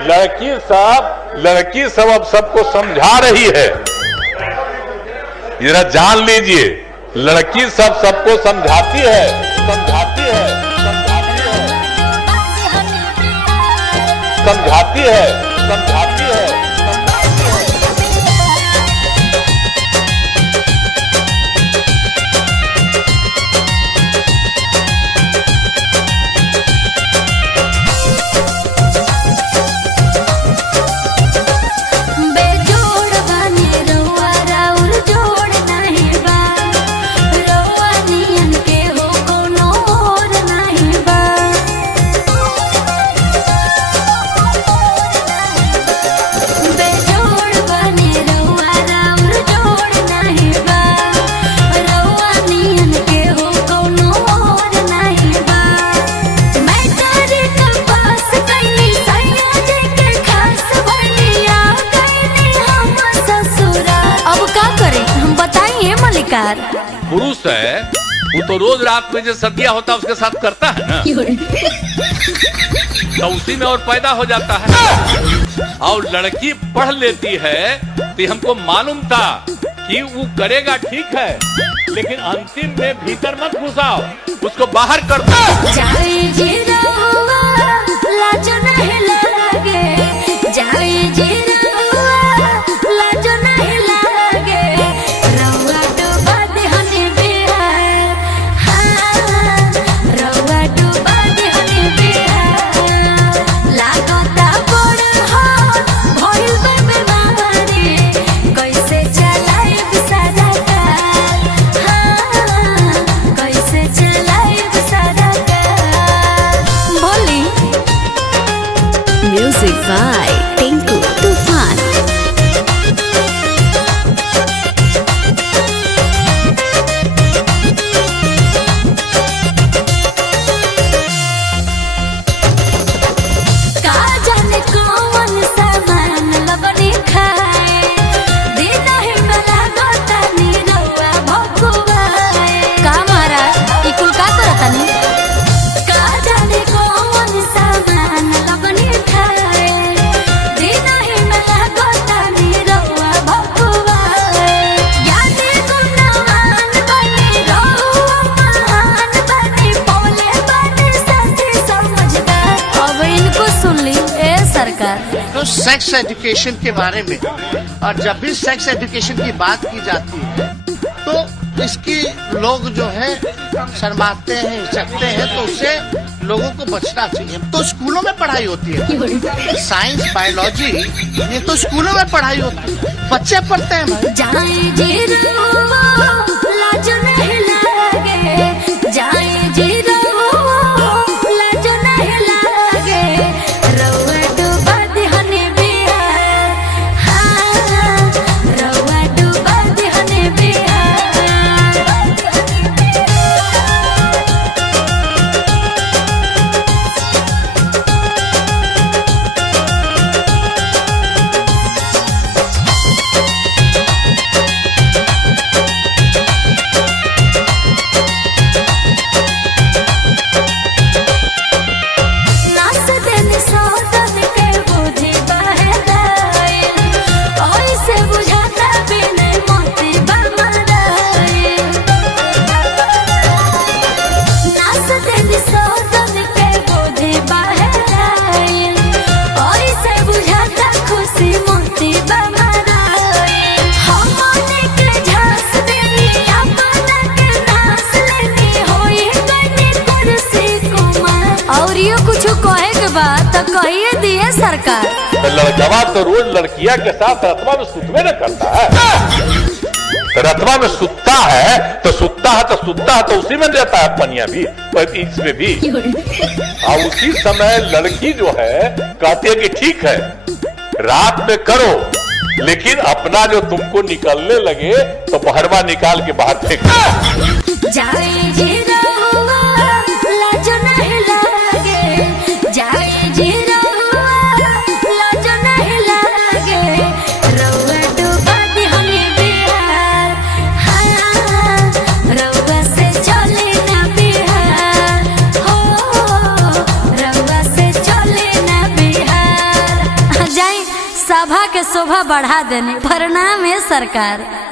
लड़की सब अब सबको समझा रही है। जरा जान लीजिए, लड़की सबको समझाती है, समझाती है, समझाती है, समझाती है, समझाती है। पुरुष है वो तो रोज रात में जो सदिया होता है उसके साथ करता है ना, तो उसी में और पैदा हो जाता है। और लड़की पढ़ लेती है तो हमको मालूम था कि वो करेगा ठीक है, लेकिन अंतिम में भीतर मत घुसाओ, उसको बाहर कर दो। Music by Tinku Tufan। तो सेक्स एजुकेशन के बारे में, और जब भी सेक्स एजुकेशन की बात की जाती है तो इसकी लोग जो है शर्माते हैं, हिचकते हैं, तो उससे लोगों को बचना चाहिए। तो स्कूलों में पढ़ाई होती है, साइंस बायोलॉजी, ये तो स्कूलों में पढ़ाई होती है, बच्चे पढ़ते हैं। कहिए दिए सरकार। तो लड़कवा तो रोज लड़किया के साथ रतवा में सुतवे न करता है, रतवा में सुतता है तो उसी में देता है पनिया भी, इसमें भी। और उसी समय लड़की जो है कहती है कि ठीक है रात में करो, लेकिन अपना जो तुमको निकलने लगे तो बहरवा निकाल के बाहर फेंक। सभा के शोभा बढ़ा देने। प्रणाम है सरकार।